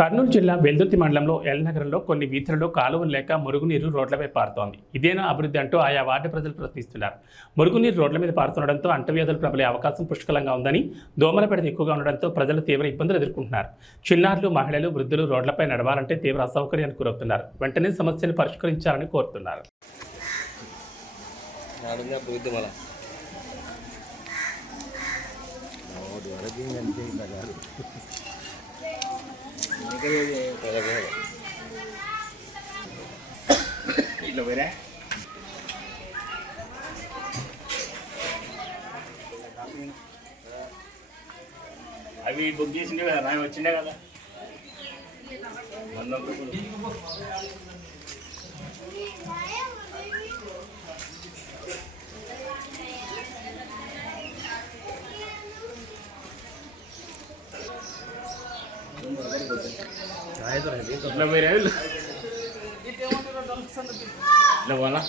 కర్నూలు జిల్లా వెల్దుర్తి మండలంలో ఎల్నగరంలో కొన్ని వీధులలో కాలువలు లేక మురుగునీరు రోడ్లపై పారుతోంది. ఇదేనా అభివృద్ధి అంటూ ఆయా వార్డు ప్రజలు ప్రశ్నిస్తున్నారు. మురుగునీరు రోడ్ల మీద పారుతుండడంతో అంటువ్యాధులు ప్రబలే అవకాశం పుష్కలంగా ఉందని, దోమల పెడత ఎక్కువగా ఉండడంతో ప్రజలు తీవ్ర ఇబ్బందులు ఎదుర్కొంటున్నారు. చిన్నారులు, మహిళలు, వృద్ధులు రోడ్లపై నడవాలంటే తీవ్ర అసౌకర్యానికి గురవుతున్నారు. వెంటనే సమస్యను పరిష్కరించాలని కోరుతున్నారు. అవి బుక్ చేసిండే కదా, రాయి వచ్చిండే కదా. ఇట్లా పోయి ఇట్లా పోవాలా.